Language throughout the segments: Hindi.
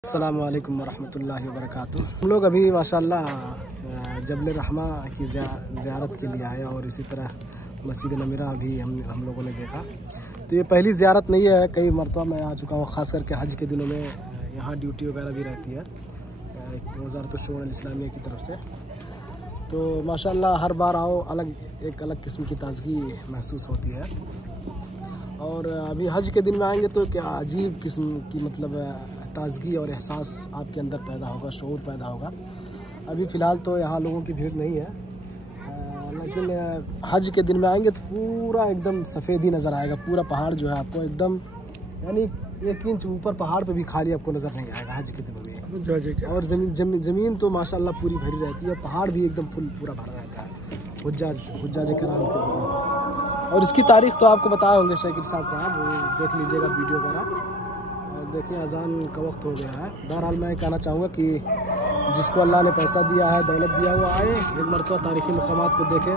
अस्सलामु अलैकुम वरहमतुल्लाहि वबरकातुह। हम लोग अभी माशाअल्लाह जबल रहमा की ज़ियारत के लिए आए और इसी तरह मस्जिद नमीरा भी हम लोगों ने देखा। तो ये पहली ज़ियारत नहीं है, कई मरतबा मैं आ चुका हूँ, ख़ास करके हज के दिनों में यहाँ ड्यूटी वगैरह भी रहती है वज़ारत शुऊन इस्लामिया की तरफ से। तो माशाअल्लाह हर बार आओ एक अलग किस्म की ताज़गी महसूस होती है। और अभी हज के दिन में आएंगे तो क्या अजीब किस्म की मतलब ताज़गी और एहसास आपके अंदर पैदा होगा, शऊर पैदा होगा। अभी फ़िलहाल तो यहाँ लोगों की भीड़ नहीं है, लेकिन हज के दिन में आएंगे तो पूरा एकदम सफ़ेद ही नज़र आएगा। पूरा पहाड़ जो है आपको एकदम यानी 1 इंच ऊपर पहाड़ पे भी खाली आपको नज़र नहीं आएगा हज के दिनों में। और ज़मीन तो माशाल्लाह पूरी भरी रहती है, पहाड़ भी एकदम पूरा भरा रहता है हुज्जाज कराम के ज़रिए से। और इसकी तारीख़ तो आपको बताए होंगे शेख इरशाद साहब, देख लीजिएगा वीडियो वगैरह। देखिए अजान का वक्त हो गया है। बहरहाल मैं कहना चाहूँगा कि जिसको अल्लाह ने पैसा दिया है, दौलत दिया हुआ आए, एक मरतबा तारीख़ी मकामात को देखें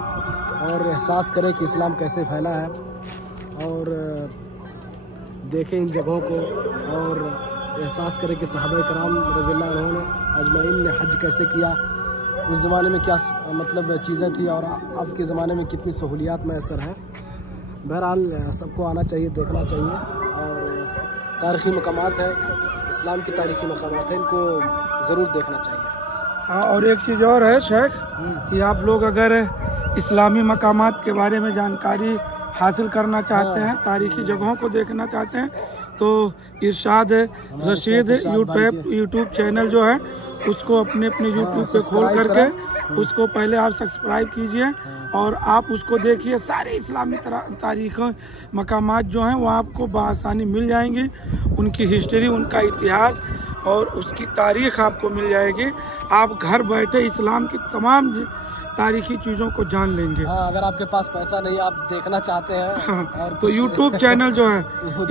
और एहसास करें कि इस्लाम कैसे फैला है, और देखें इन जगहों को और एहसास करें कि सहाबा कराम रज़ियल्लाहु अन्हुम ने अजमाइन ने हज कैसे किया, उस ज़माने में क्या मतलब चीज़ें थी और अब के ज़माने में कितनी सहूलियात मैसर हैं। बहरहाल सबको आना चाहिए, देखना चाहिए। और तारीख़ी मकामात है, इस्लाम की तारीख़ी मकामात है, इनको ज़रूर देखना चाहिए। हाँ, और एक चीज़ और है शेख कि आप लोग अगर इस्लामी मकामात के बारे में जानकारी हासिल करना चाहते हैं, तारीख़ी जगहों को देखना चाहते हैं, तो इरशाद रशीद यूट्यूब चैनल जो है उसको अपने यूट्यूब पे खोल करके उसको पहले आप सब्सक्राइब कीजिए और आप उसको देखिए। सारे इस्लामी तारीख़ मकामात जो हैं वो आपको बआसानी मिल जाएंगी, उनकी हिस्ट्री, उनका इतिहास और उसकी तारीख़ आपको मिल जाएगी। आप घर बैठे इस्लाम की तमाम तारीख़ी चीज़ों को जान लेंगे। हाँ, अगर आपके पास पैसा नहीं, आप देखना चाहते हैं हाँ, तो यूट्यूब चैनल जो है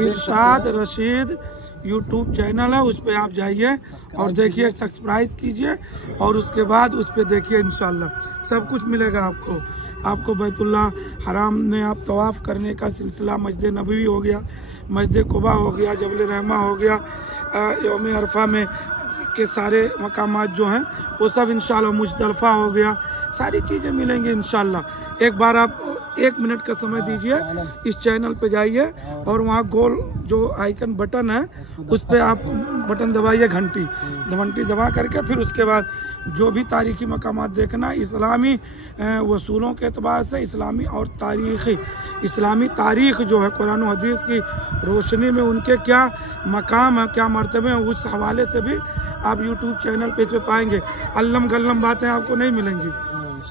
इरशाद रशीद यूट्यूब चैनल है, उस पर आप जाइए और देखिए, सब्सक्राइब कीजिए और उसके बाद उस पर देखिए, इंशाल्लाह सब कुछ मिलेगा आपको। बैतुल्लाह हराम में आप तवाफ़ करने का सिलसिला, मस्जिद नबवी हो गया, मस्जिद कुबा हो गया, जबल रहमा हो गया, यौम अरफा में के सारे मकामात जो हैं वो सब इंशाल्लाह, मुज़दलिफ़ा हो गया, सारी चीज़ें मिलेंगी इंशाल्लाह। एक बार आप 1 मिनट का समय दीजिए, इस चैनल पे जाइए और वहाँ गोल जो आइकन बटन है उस पर आप बटन दबाइए, घंटी दबा करके, फिर उसके बाद जो भी तारीख़ी मकामात देखना, इस्लामी वसूलों के एतबार से इस्लामी और इस्लामी तारीख़ जो है कुरान और हदीस की रोशनी में उनके क्या मकाम है, क्या मर्तबे हैं, उस हवाले से भी आप यूट्यूब चैनल पे इस पे पाएंगे। अल्लम गल्लम बातें आपको नहीं मिलेंगी,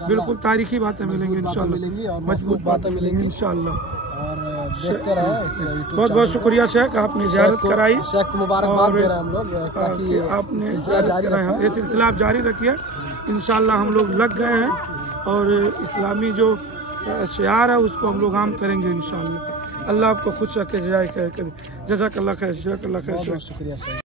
बिल्कुल तारीख़ी बातें मिलेंगी इंशाल्लाह, मजबूत बातें मिलेंगी इंशाल्लाह। और देखते रहे। बहुत बहुत शुक्रिया शेख, आपने ज़ियारत कराई, शेख मुबारकबाद दे रहे हैं हम लोग कि आपने ये सिलसिला आप जारी रखिए। इंशाल्लाह हम लोग लग गए हैं और इस्लामी जो शियार है उसको हम लोग आम करेंगे इंशाल्लाह। अल्लाह आपको खुश रखे, जज़ाकल्लाह खैर, शुक्रिया।